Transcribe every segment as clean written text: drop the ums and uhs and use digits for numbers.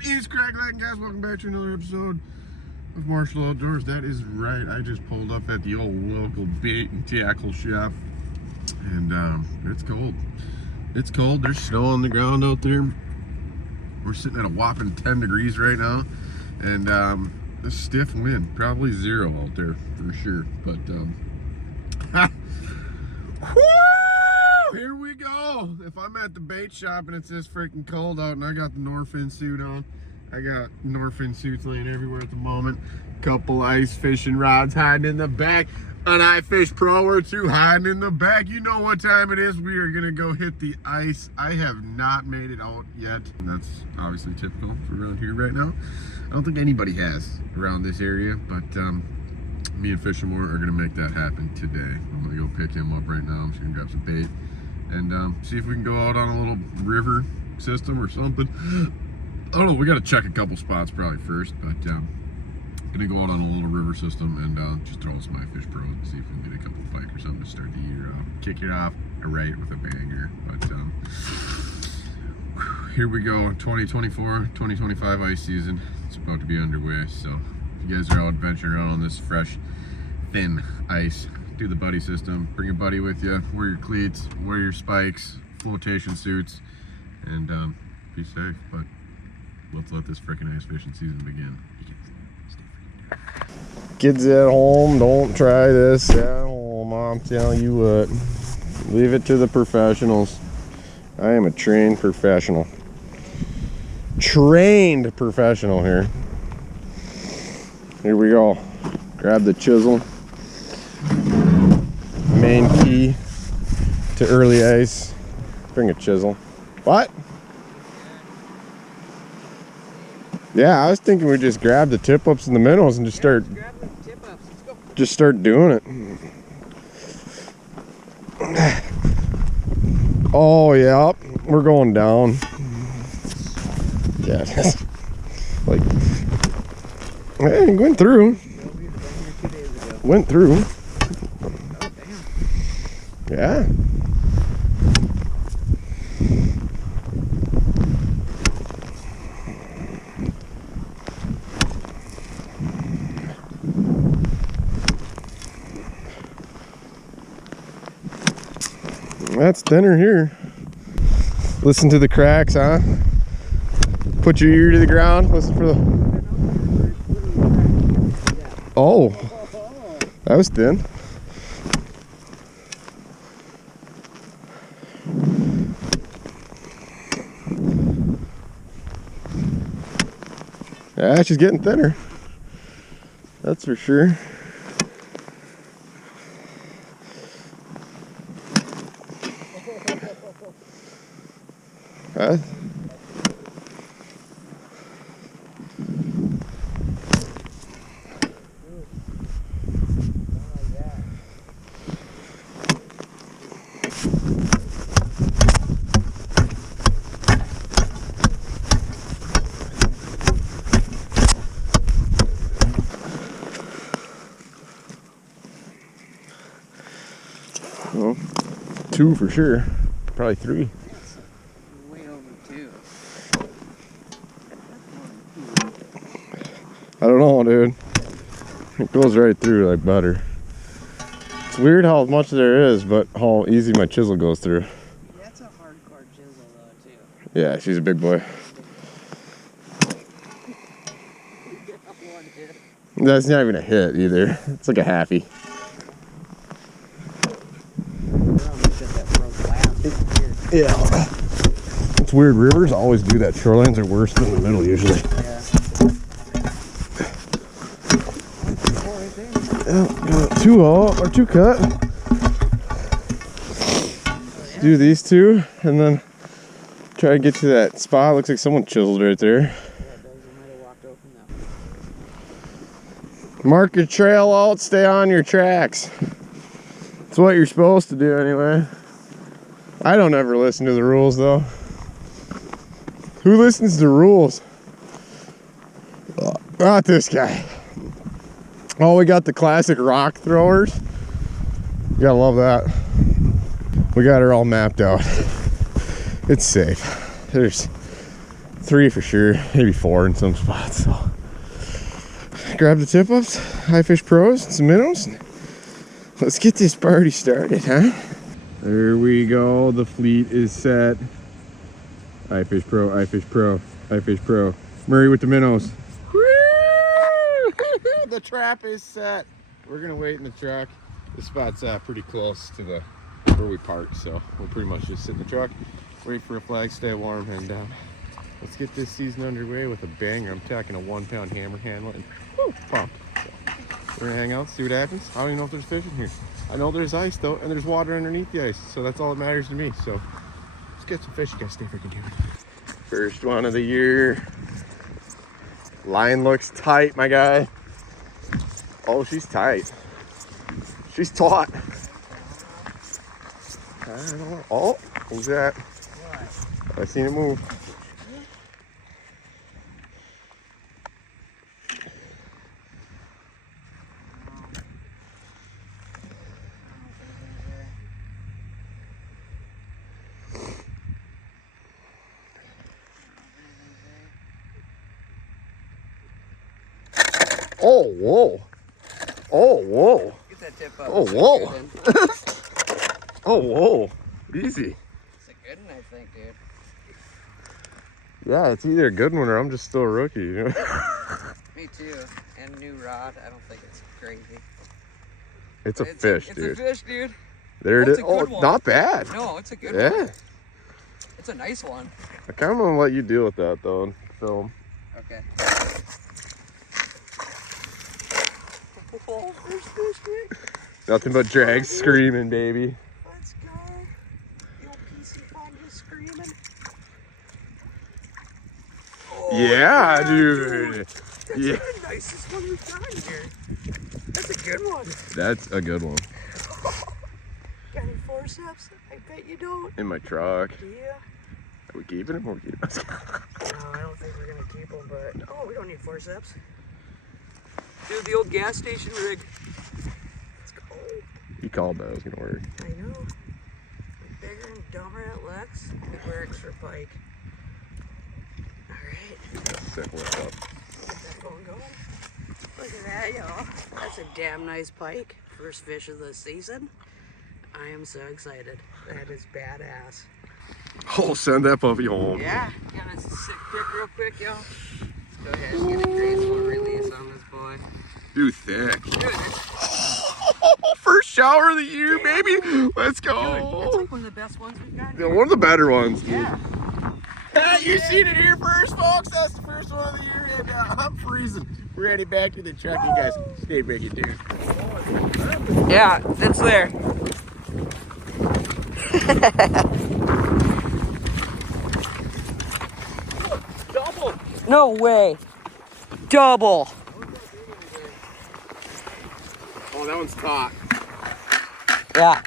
What is cracking, guys? Welcome back to another episode of Marshall Outdoors. That is right. I just pulled up at the old local bait and tackle shop, and it's cold. It's cold. There's snow on the ground out there. We're sitting at a whopping 10 degrees right now, and a stiff wind, probably zero out there for sure. But here we go. If I'm at the bait shop and it's this freaking cold out and I got the Norfin suit on, I got Norfin suits laying everywhere at the moment. Couple ice fishing rods hiding in the back. An iFish Pro or two hiding in the back. You know what time it is. We are gonna go hit the ice. I have not made it out yet. And that's obviously typical for around here right now. I don't think anybody has around this area, but me and Fishamore are gonna make that happen today. I'm gonna go pick him up right now. I'm just gonna grab some bait and see if we can go out on a little river system or something. I don't know, we gotta check a couple spots probably first, but gonna go out on a little river system and just throw some iFish Pro and see if we can get a couple pike or something to start the year off. Kick it off right with a banger. But here we go, 2024-2025 ice season. It's about to be underway, so if you guys are out adventuring around on this fresh, thin ice, do the buddy system. Bring a buddy with you, wear your cleats, wear your spikes, flotation suits, and be safe. But let's let this freaking ice fishing season begin. Kids at home, don't try this at home. I'm telling you what, leave it to the professionals. I am a trained professional. Trained professional here. Here we go. Grab the chisel. Main key to early ice. Bring a chisel. What? Yeah, I was thinking we just grab the tip ups and the minnows and just start. Grab the tip ups. Let's go. Just start doing it. Oh yeah, we're going down. Yeah, like, hey, went through. Went through. Yeah. That's thinner here. Listen to the cracks, huh? Put your ear to the ground. Listen for the. Oh, that was thin. Yeah, she's getting thinner. That's for sure. Huh? Well, 2 for sure, probably 3. I don't know, dude. It goes right through like butter. It's weird how much there is, but how easy my chisel goes through. That's a hardcore chisel though, too. Yeah, she's a big boy. That's not even a hit either. It's like a halfie. Yeah. It's weird. Rivers always do that. Shorelines are worse than the middle usually. Yeah. Yeah, got 2 out or 2 cut. Let's do these 2 and then try to get to that spot. Looks like someone chiseled right there. Yeah, it does. I might have walked open that. Mark your trail out, stay on your tracks. That's what you're supposed to do anyway. I don't ever listen to the rules though. Who listens to rules? Not this guy. Oh, we got the classic rock throwers. You gotta love that. We got her all mapped out. It's safe. There's 3 for sure, maybe 4 in some spots. So grab the tip-ups, High Fish Pros, some minnows. Let's get this party started, huh? There we go. The fleet is set. High Fish Pro, High Fish Pro, High Fish Pro. Murray with the minnows. Woo! The trap is set. We're gonna wait in the truck. This spot's pretty close to the where we parked, so we'll pretty much just sit in the truck, wait for a flag, stay warm, and let's get this season underway with a banger. I'm tacking a 1-pound hammer handle and woo, pumped. So we're gonna hang out, see what happens. I don't even know if there's fish in here. I know there's ice though, and there's water underneath the ice, so that's all that matters to me. So let's get some fish. You guys stay freaking tuned. First one of the year. Line looks tight, my guy. Oh, she's tight. She's taut. I don't know. Oh, who's that? I seen it move. Oh, whoa. Oh, whoa. Get that tip up. Oh, whoa. Oh, whoa. Easy. It's a good one, I think, dude. Yeah, it's either a good one or I'm just still a rookie, you know? Me too. And new rod. I don't think it's crazy. It's a fish, dude. It's a fish, dude. There it That's is. a Oh, good one. not bad. No, it's a good Yeah. one. It's a nice one. I kind of want to let you deal with that, though, and film. Okay. Oh, there's fish, dude. Nothing but drags screaming, baby. Let's go. The old PC fun just screaming. Oh, Yeah, dude. That's Yeah. the nicest one we've done here. That's a good one. That's a good one. Got any forceps? I bet you don't. In my truck. Yeah. Are we keeping him? Or we keeping him? No, I don't think we're gonna keep them, but oh, we don't need forceps. Dude, the old gas station rig. Let's go. He called that it was going to work. I know. Bigger and dumber at Lex. It works for pike. Alright. Set what's up. Get that phone going. Look at that, y'all. That's a damn nice pike. First fish of the season. I am so excited. That is badass. Oh, send that puppy home. Yeah. Got a sick pick real quick, y'all. Let's go ahead and get a graceful release on this boy. Dude, thick. Dude, it's First shower of the year, baby. Let's Dude, that's go. like one of the best ones we've got. Yeah, one of the better ones, dude. Yeah. You seen it here first, folks. That's the first one of the year, and I'm freezing. We're heading back to the truck. You guys stay freaking tuned. Yeah, it's there. Double. No way. Double. Oh, that one's taut. Yeah.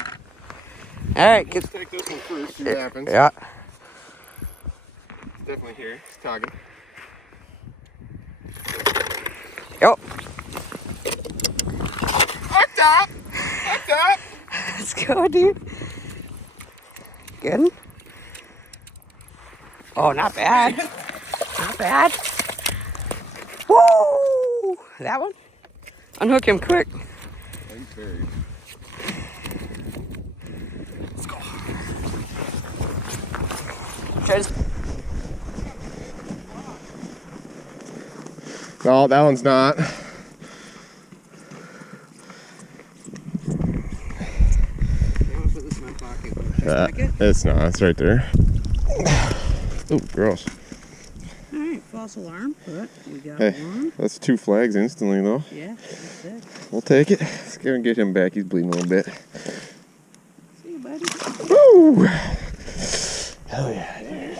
All right. Let's take this one first. See what happens. Yeah. It's definitely here. It's tugging. Yep. Up top. Up top. Let's go, dude. Good. Oh, not bad. Not bad. Woo! That one? Unhook him quick. Thanks, Barry. Let's go. Try to... No, that one's not. I'm gonna put this in my pocket. Should I stick it? It's not. It's right there. Ooh, gross. Alright, false alarm, but we got Hey, one. that's 2 flags instantly, though. Yeah, that's it. We'll take it. Let's go and get him back. He's bleeding a little bit. See you, buddy. Woo! Hell yeah, dude.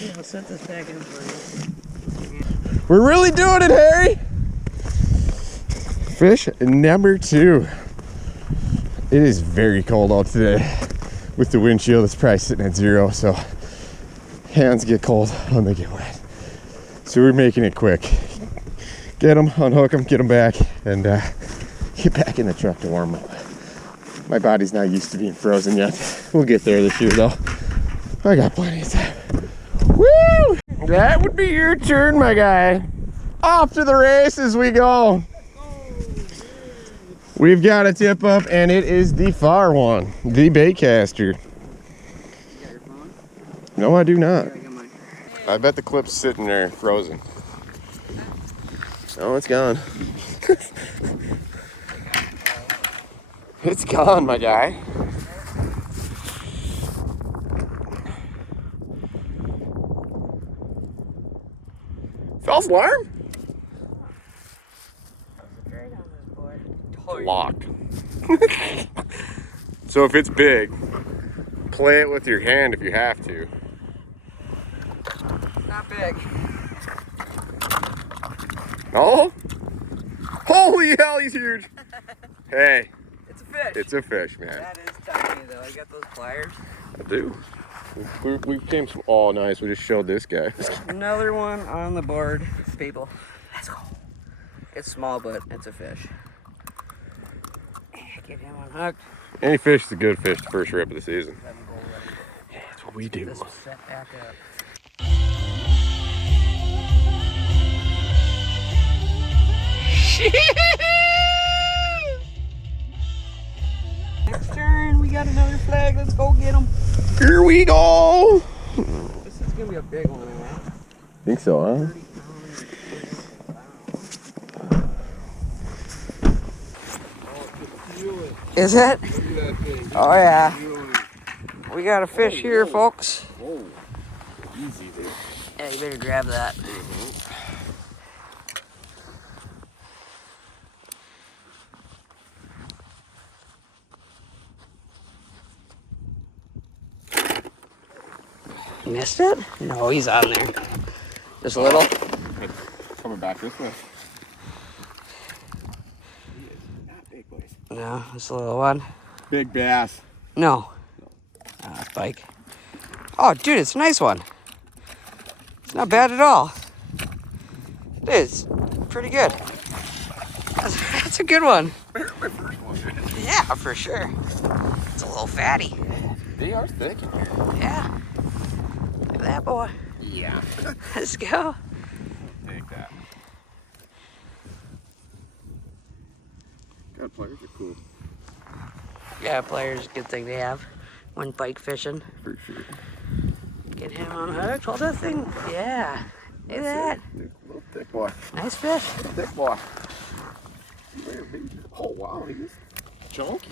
Yeah, I'll set this back in for you. We're really doing it, Harry! Fish number 2. It is very cold out today. With the wind chill, it's probably sitting at 0, so hands get cold when they get wet. So we're making it quick. Get them, unhook them, get them back, and get back in the truck to warm up. My body's not used to being frozen yet. We'll get there this year, though. I got plenty of time. Woo! That would be your turn, my guy. Off to the races we go. We've got a tip up, and it is the far one, the baitcaster. You got your phone? No, I do not. Here, I got mine. I bet the clip's sitting there frozen. Oh, it's gone. It's gone, my guy. False alarm? Right on this board. Locked. So if it's big, play it with your hand if you have to. Not big. Oh? Holy hell, he's huge. Hey, It's a fish. it's a fish, man. That is tiny though. I got those pliers. I do. We came from, oh nice, we just showed this guy. Another one on the board. People. Let's go. It's small, but it's a fish. Get him unhooked. Any fish is a good fish the first rip of the season. Let him go ready. Yeah, that's what we do. This will set back up. Next turn, we got another flag. Let's go get him. Here we go. This is gonna be a big one, man. Think so, huh? 30 pounds. Is it? Oh yeah. We got a fish here, folks. Whoa. Easy there. Yeah, you better grab that. Missed it? No, he's on there. Just a little. Coming back this way. He is not big, boys. No, just a little one. Big bass. No. Spike. Oh, dude, it's a nice one. It's not bad at all. It is. Pretty good. That's a good one. My first one. Yeah, for sure. It's a little fatty. They are thick in here. Yeah. Look at that boy. Yeah. Let's go. Take that. God, players are cool. Yeah, players, good thing to have when pike fishing. For sure. Get him on hook. Hold that thing. Yeah. Look at that. Little thick boy. Nice fish. Thick boy. Oh, wow. He's chunky.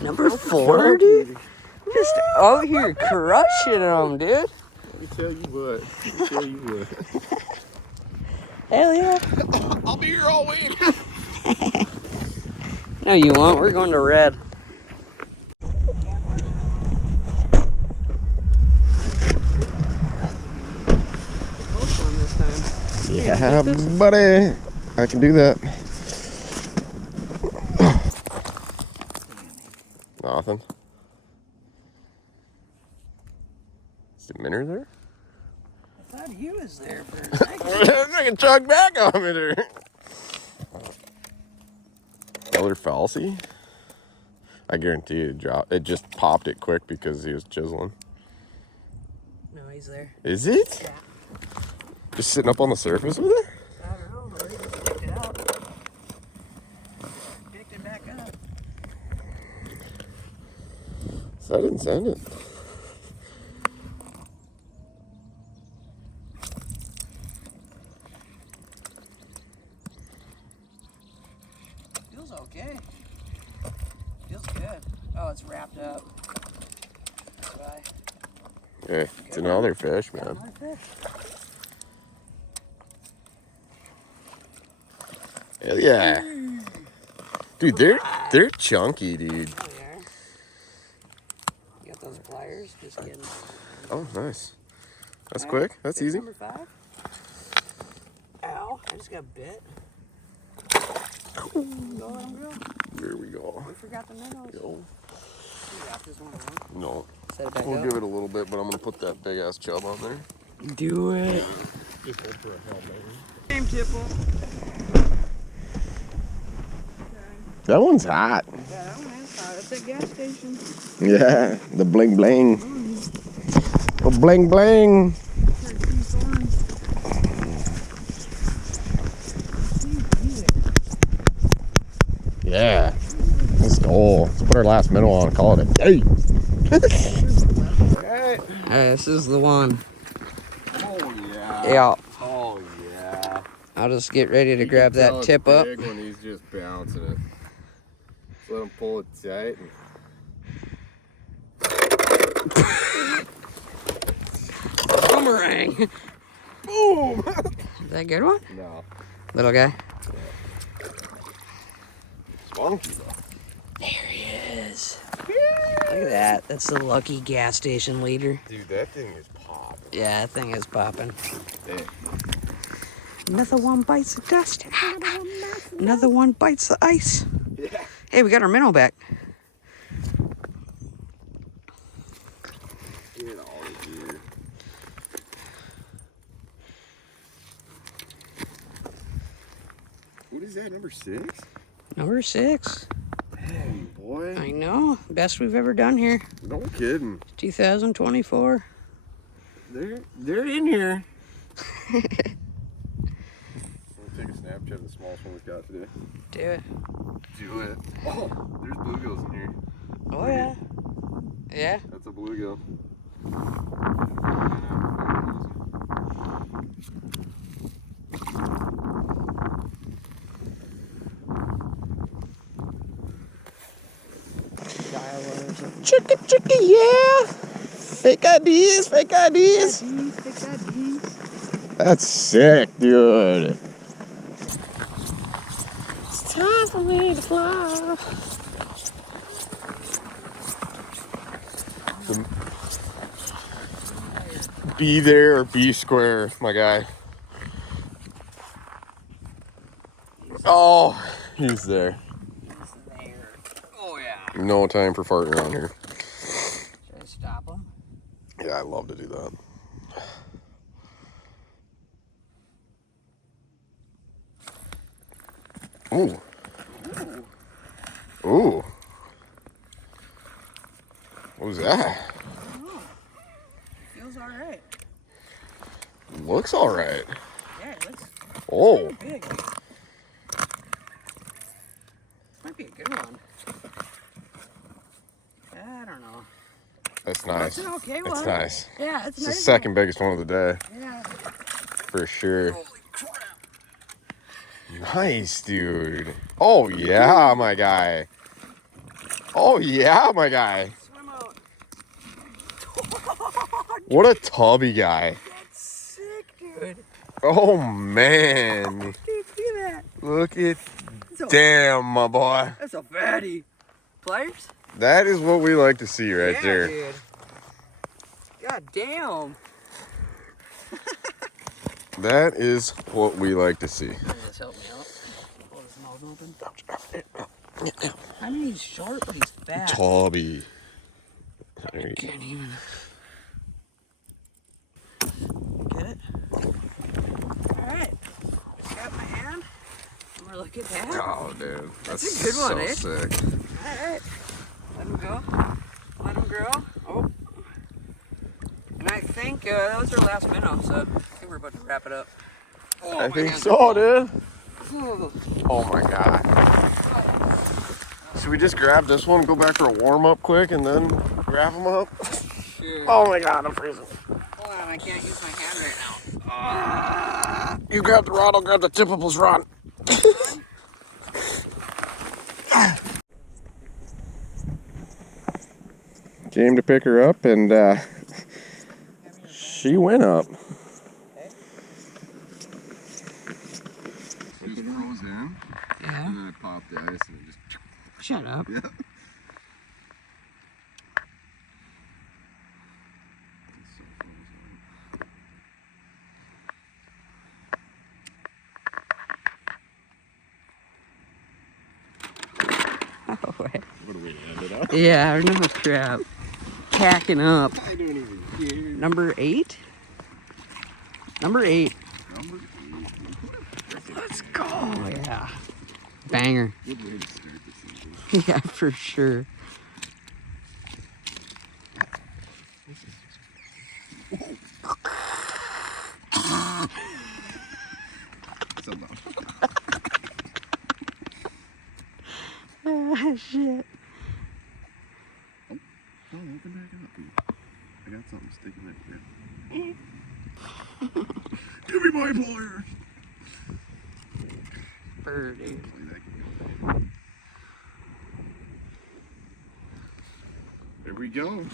Number 4, dude. Just out here crushing them, dude. Let me tell you what. Hell yeah. I'll be here all week. No, you won't. We're going to red. Yeah, buddy. I can do that. Nothing. Is the minnow there? I thought he was there for a second. I can chug back on me there. Elder falsy? I guarantee it dropped. It just popped it quick because he was chiseling. No, he's there. Is it? Yeah. Just sitting up on the surface with it? I don't know. I just picked it out. Picked it back up. So I didn't send it. Feels okay. Feels good. Oh, it's wrapped up. That's why. Hey, it's another fish, man. Another fish. Hell yeah. Dude, they're chunky, dude. There we are. You got those pliers? Just kidding. Oh, nice. That's All quick. right, That's fish easy. Number 5. Ow, I just got bit. Go, let 'em go. Here we go. We forgot the minnows. Yo. We got this one on. No. Set it back We'll up. give it a little bit, but I'm gonna put that big ass chub on there. Do it. Same tipple. That one's hot. Yeah, that one is hot. It's a gas station. Yeah, the bling bling. The bling bling. Yeah. Let's go. Let's put our last minnow on and call it a day. Hey, this is the one. Oh, yeah. Yeah. Oh, yeah. I'll just get ready to You grab can tell that it's tip up. big when he's just bouncing it. Just let him pull it tight. Boomerang. Boom! Is that a good one? No. Little guy. Spunky though. There he is. Look at that. That's the lucky gas station leader. Dude, that thing is popping. Yeah, that thing is popping. Dang. Another one bites the dust. Another one bites the ice. Yeah. Hey, we got our minnow back. Get all of here. What is that, number 6? Number 6. Dang, boy. I know. Best we've ever done here. No kidding. 2024. They're in here. I'll take a Snapchat of the smallest one we've got today. Do it. Do it. Oh, there's bluegills in here. Oh, yeah. Yeah. That's a bluegill. Chicka, yeah. Fake IDs, fake IDs. That's sick, dude. It's time for me to fly. Be there or be square, my guy. Oh, he's there. Oh, yeah. No time for farting around here. Should I stop him? Yeah, I love to do that. Ooh. Ooh. What was that? Oh, feels all right. Looks all right. Yeah, it looks Oh. big. This might be a good one. I don't know. That's nice. That's an okay one. It's nice. Yeah, it's It's the nice. second biggest one of the day, Yeah. for sure. Holy crap. Nice, dude. Oh, yeah, my guy. Oh, yeah, my guy. Swim out. What a tubby guy. That's sick, dude. Oh, man. Dude, look at that. Look at, That's a, damn, my boy. that's a fatty. Pliers? That is what we like to see right Yeah, there. dude. God damn. That is what we like to see. Just help me out. Pull his mouth open. I mean, he's short, but he's fat. Tubby. There you go. Can't even get it. All right, got my hand. I'm gonna look at that. Oh, dude. That's a good one, so eh? sick. All right, let him go. Let him grow. Oh, and I think that was our last minnow, so I think we're about to wrap it up. Oh, I my think hands so, are dude. full. Oh, my God. Should we just grab this one, go back for a warm-up quick, and then wrap them up? Sure. Oh, my God, I'm freezing. Hold on, I can't use my hand right now. You grab the rod, I'll grab the tippables rod. Came to pick her up, and she went up. Just froze in, Yeah. and then I popped the ice, and it just... Shut up. Yeah. Oh, wait. What do we end it up? Yeah, no crap. Tacking up. I don't even care. Number 8? Number 8. Number 8. Let's go. Oh, yeah. Banger. Good way to start the season. Yeah, for sure. Shit. Oh, open back up. I got something sticking in there. Give me my pliers. Birdie. Play that game. There we go.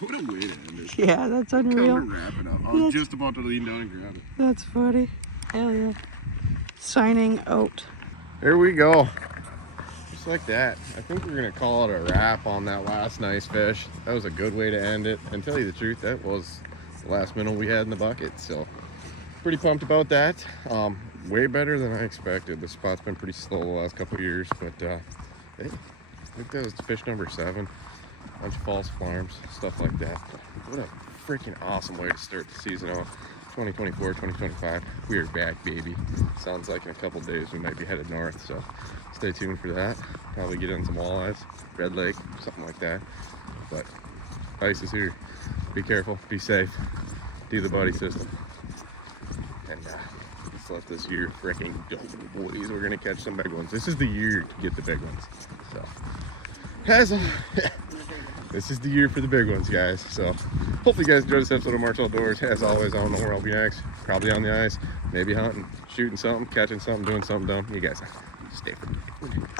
What a way to end it. Yeah, that's Time unreal. to wrap it up. I was just about to lean down and grab it. That's funny. Hell yeah. Signing out. There we go. Just like that. I think we're gonna call it a wrap on that last nice fish. That was a good way to end it. And tell you the truth, that was the last minnow we had in the bucket. So pretty pumped about that. Way better than I expected. The spot's been pretty slow the last couple of years, but hey, I think that was fish number 7. Bunch of false farms, stuff like that. What a freaking awesome way to start the season off. 2024, 2025, we are back, baby. Sounds like in a couple days we might be headed north, so stay tuned for that. Probably get in some walleyes, Red Lake, something like that. But ice is here. Be careful, be safe, do the buddy system. And let's let this year freaking go, boys. We're gonna catch some big ones. This is the year to get the big ones. So, this is the year for the big ones, guys. So, hopefully you guys enjoyed this episode of Mark's Outdoors. As always, I don't know where I'll be next. Probably on the ice, maybe hunting, shooting something, catching something, doing something dumb. You guys stay for me.